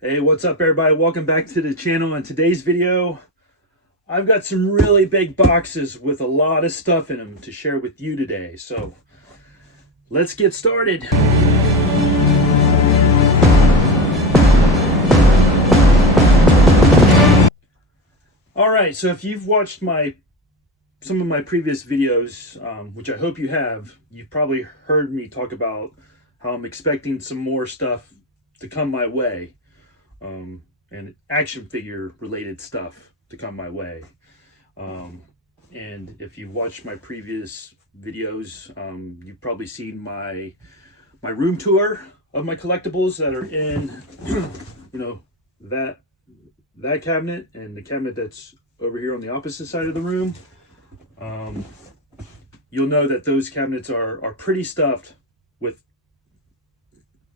Hey, what's up everybody? Welcome back to the channel. In today's video, I've got some really big boxes with a lot of stuff in them to share with you today. So let's get started. All right, so if you've watched some of my previous videos, which I hope you have, you've probably heard me talk about how I'm expecting some more stuff to come my way. And action figure related stuff to come my way. And if you've watched my previous videos, you've probably seen my room tour of my collectibles that are in, that cabinet and the cabinet that's over here on the opposite side of the room. You'll know that those cabinets are pretty stuffed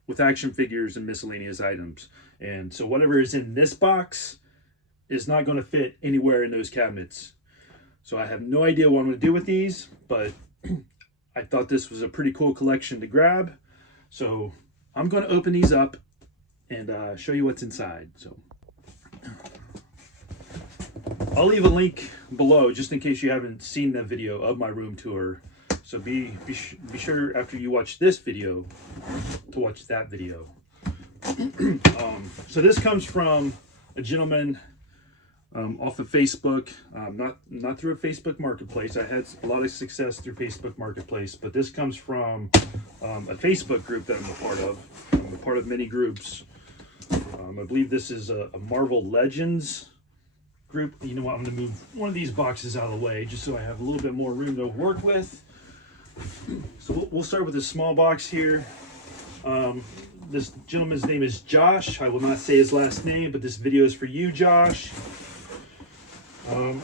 with action figures and miscellaneous items. And so whatever is in this box is not going to fit anywhere in those cabinets. So I have no idea what I'm going to do with these, but I thought this was a pretty cool collection to grab. So I'm going to open these up and show you what's inside. So I'll leave a link below just in case you haven't seen that video of my room tour. So be sure after you watch this video to watch that video. So this comes from a gentleman off of Facebook, not through a Facebook Marketplace. I had a lot of success through Facebook Marketplace, but this comes from a Facebook group that I'm a part of. I'm a part of many groups. I believe this is a Marvel Legends group. You know what? I'm going to move one of these boxes out of the way just so I have a little bit more room to work with. So we'll start with a small box here. This gentleman's name is Josh. I will not say his last name, but this video is for you, Josh. I've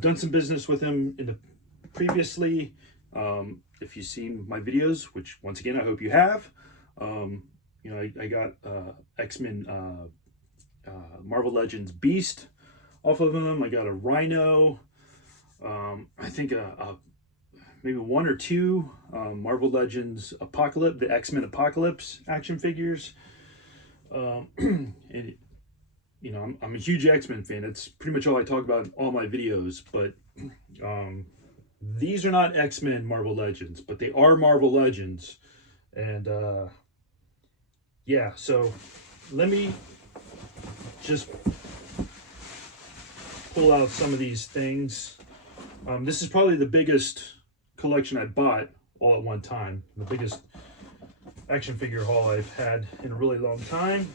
done some business with him previously. If you've seen my videos, which once again I hope you have, I got X-Men Marvel Legends Beast off of them. I got a Rhino. I think maybe one or two Marvel Legends Apocalypse, the X-Men Apocalypse action figures. And I'm a huge X-Men fan. That's pretty much all I talk about in all my videos. But these are not X-Men Marvel Legends, but they are Marvel Legends. And yeah, so let me just pull out some of these things. This is probably the biggest collection I bought all at one time. The biggest action figure haul I've had in a really long time.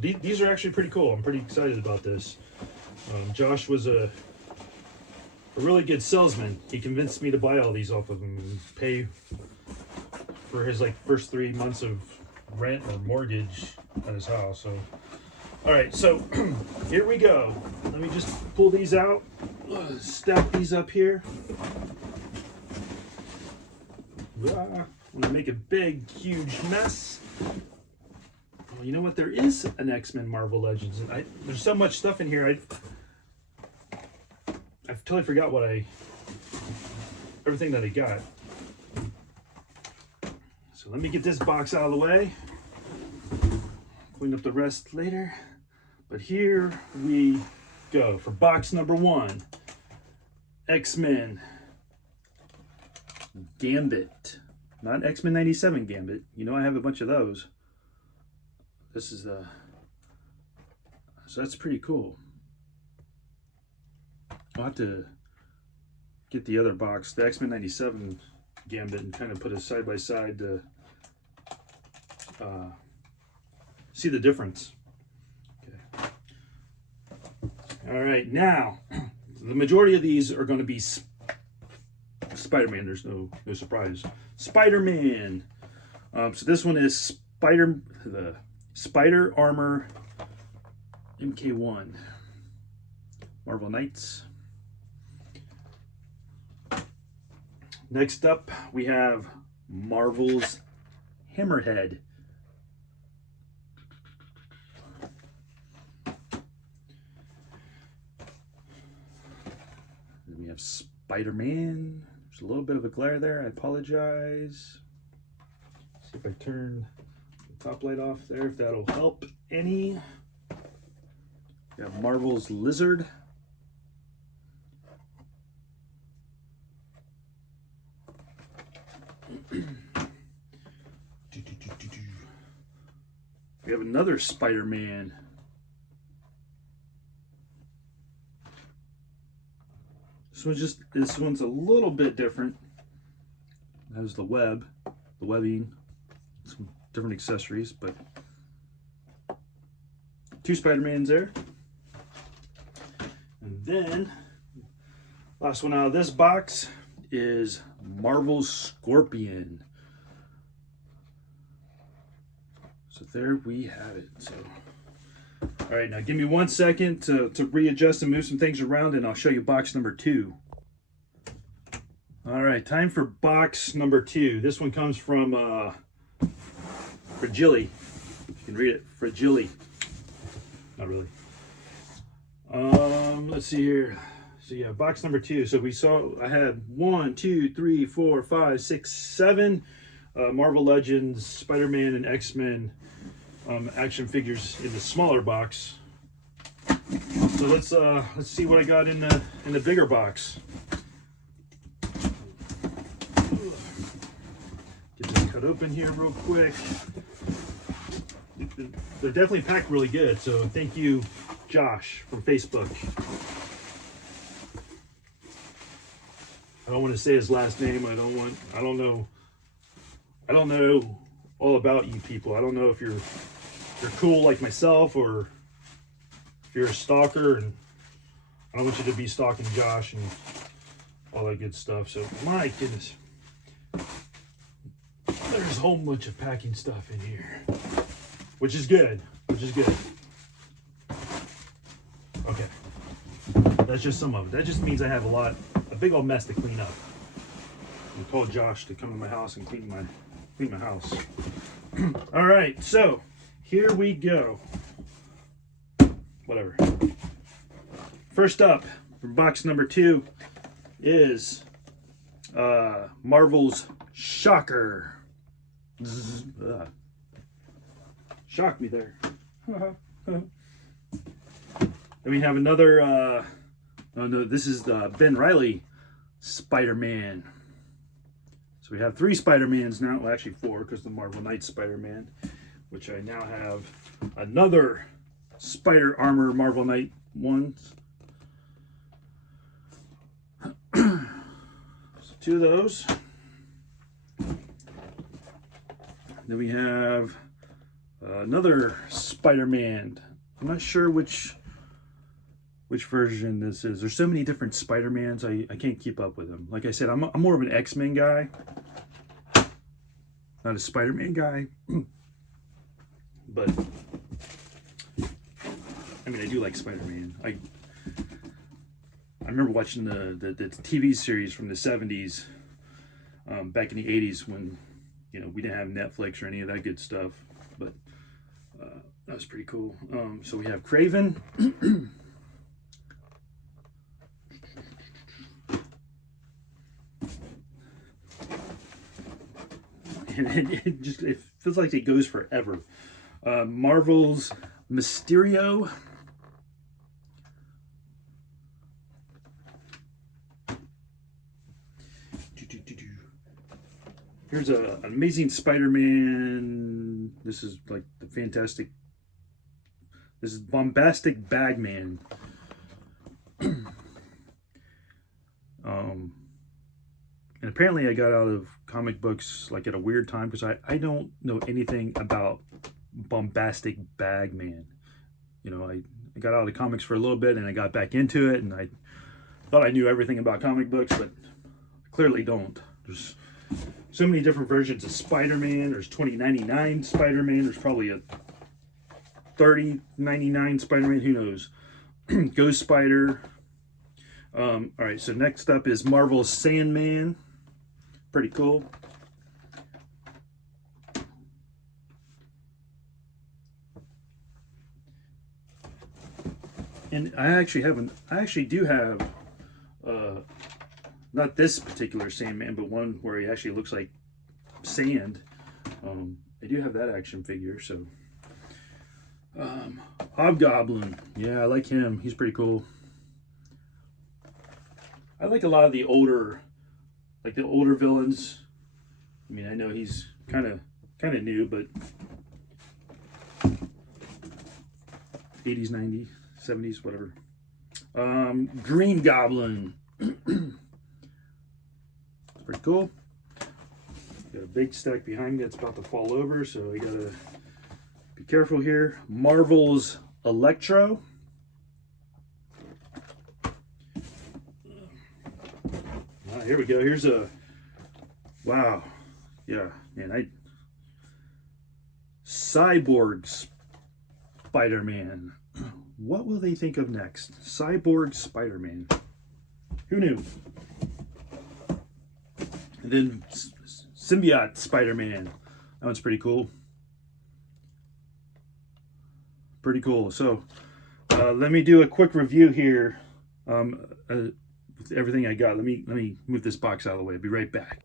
These are actually pretty cool. I'm pretty excited about this. Josh was a really good salesman. He convinced me to buy all these off of him and pay for his first 3 months of rent or mortgage at his house. So, all right, so here we go. Let me just pull these out, stack these up here. I'm gonna make a big, huge mess. Well, you know what? There is an X-Men Marvel Legends, and there's so much stuff in here. I've totally forgot everything that I got. So let me get this box out of the way. Clean up the rest later. But here we go for box number 1. X-Men Gambit. Not X-Men 97 Gambit. You know I have a bunch of those. This is so that's pretty cool. I'll have to get the other box, the X-Men 97 Gambit, and kind of put it side by side to see the difference. Okay. All right, now the majority of these are going to be Spider-Man. There's no surprise. Spider-Man. So this one is the Spider Armor MK1 Marvel Knights. Next up, we have Marvel's Hammerhead. Then we have Spider-Man. There's a little bit of a glare there. I apologize. See if I turn the top light off there, if that'll help any. Got Marvel's Lizard. We have another Spider-Man. This one's a little bit different. It has the webbing, some different accessories, but two Spider-Mans there. And then last one out of this box is Marvel's Scorpion. So there we have it. So, all right, now give me 1 second to readjust and move some things around, and I'll show you box number 2. All right, time for box number 2. This one comes from Fragili. You can read it, Fragili. Not really. Let's see here. So yeah, box number 2. So I had 1, 2, 3, 4, 5, 6, 7 Marvel Legends, Spider-Man, and X-Men action figures in the smaller box. So let's see what I got in the bigger box. Get this cut open here real quick. They're definitely packed really good. So thank you, Josh from Facebook. I don't want to say his last name. I don't know all about you people. I don't know if you're cool like myself, or if you're a stalker, and I don't want you to be stalking Josh and all that good stuff. So my goodness, there's a whole bunch of packing stuff in here, which is good. Okay, that's just some of it. That just means I have a big old mess to clean up. I called Josh to come to my house and clean my house. All right, so here we go. Whatever. First up, for box number 2 is Marvel's Shocker. Shocked me there. Then we have another. Oh no, this is the Ben Reilly Spider-Man. So we have 3 Spider-Mans now. Well, actually 4, because the Marvel Knights Spider-Man, which I now have another Spider Armor Marvel Knight ones. So 2 of those. Then we have another Spider-Man. I'm not sure which version this is. There's so many different Spider-Mans, I can't keep up with them. Like I said, I'm more of an X-Men guy, not a Spider-Man guy. But I mean, I do like Spider-Man. I remember watching the TV series from the 70s, back in the 80s, when we didn't have Netflix or any of that good stuff. But that was pretty cool. So we have Craven. And it feels like it goes forever. Marvel's Mysterio. Here's an Amazing Spider-Man. This is like the fantastic. This is Bombastic Bagman. And apparently I got out of comic books like at a weird time, because I don't know anything about Bombastic Bagman. I got out of the comics for a little bit, and I got back into it, and I thought I knew everything about comic books, but I clearly don't. There's so many different versions of Spider-Man. There's 2099 Spider-Man. There's probably a 3099 Spider-Man. Who knows? Ghost Spider. All right, so next up is Marvel's Sandman. Pretty cool. And I actually do have not this particular Sandman, but one where he actually looks like sand. I do have that action figure. So Hobgoblin, yeah, I like him. He's pretty cool. I like a lot of the older, like the older villains. I mean, I know he's kind of new, but 80s, 90s, 70s, whatever. Green Goblin. Pretty cool. Got a big stack behind me that's about to fall over, so I gotta be careful here. Marvel's Electro. Here we go. Here's a, wow. Yeah, man, Cyborg Spider-Man. What will they think of next? Cyborg Spider-Man. Who knew? And then Symbiote Spider-Man. That one's pretty cool. Pretty cool. So let me do a quick review here with everything I got. Let me move this box out of the way. I'll be right back.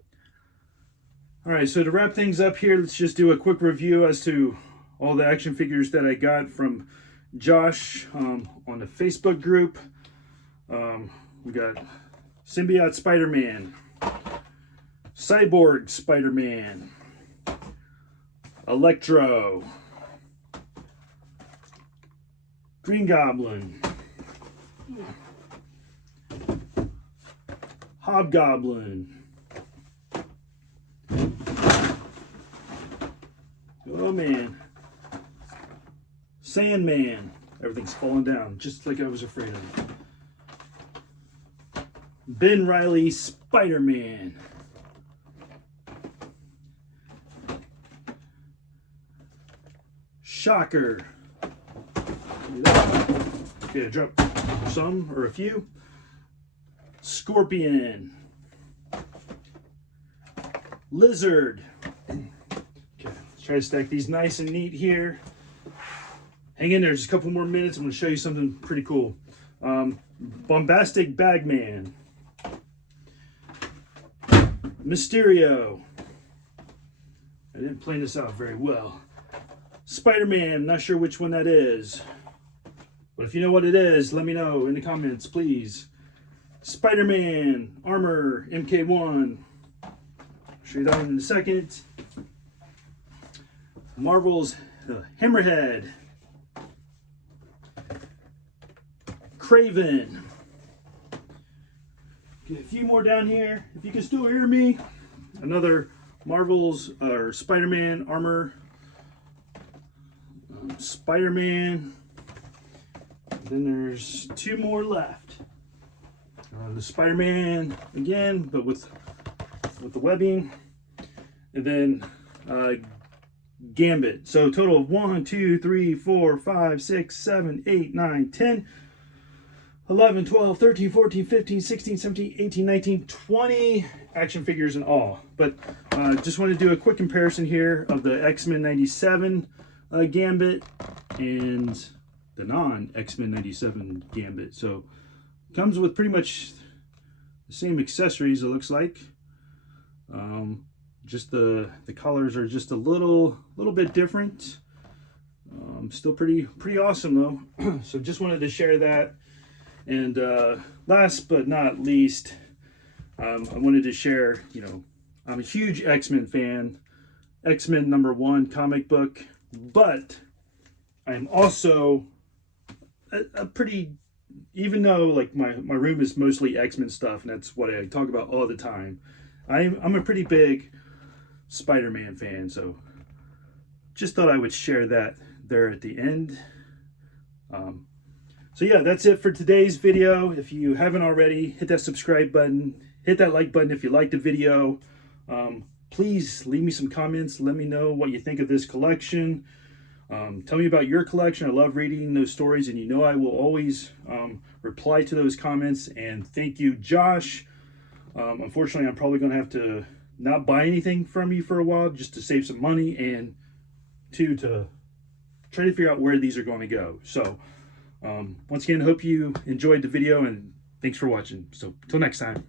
All right, so to wrap things up here, let's just do a quick review as to all the action figures that I got from Josh on the Facebook group. We got Symbiote Spider-Man, Cyborg Spider-Man, Electro, Green Goblin, Hobgoblin, oh man, Sandman. Everything's falling down, just like I was afraid of. Ben Reilly Spider-Man. Shocker. Okay, I dropped some or a few. Scorpion. Lizard. Okay, let's try to stack these nice and neat here. Hang in there, just a couple more minutes. I'm going to show you something pretty cool. Bombastic Bagman. Mysterio. I didn't plan this out very well. Spider-Man, not sure which one that is. But if you know what it is, let me know in the comments, please. Spider-Man, Armor, MK1. Show you that one in a second. Marvel's Hammerhead. Craven. Get a few more down here. If you can still hear me. Another Marvel's or Spider-Man Armor. Spider-Man. Then there's two more left. The Spider-Man again, but with the webbing. And then Gambit. So total of 1, 2, 3, 4, 5, 6, 7, 8, 9, 10. 11, 12, 13, 14, 15, 16, 17, 18, 19, 20 action figures in all. But just want to do a quick comparison here of the X-Men 97 Gambit and the non-X-Men 97 Gambit. So it comes with pretty much the same accessories, it looks like. Just the colors are just a little bit different. Still pretty awesome though. So just wanted to share that. And last but not least, I wanted to share, you know, I'm a huge X-Men fan, X-Men #1 comic book, but I am also a pretty, even though like my room is mostly X-Men stuff, and that's what I talk about all the time, I'm a pretty big Spider-Man fan, so just thought I would share that there at the end. So yeah, that's it for today's video. If you haven't already, hit that subscribe button, hit that like button if you liked the video. Please leave me some comments. Let me know what you think of this collection. Tell me about your collection. I love reading those stories, and you know I will always reply to those comments. And thank you, Josh. Unfortunately, I'm probably going to have to not buy anything from you for a while just to save some money, and two, to try to figure out where these are going to go. So once again, hope you enjoyed the video, and thanks for watching. So till next time.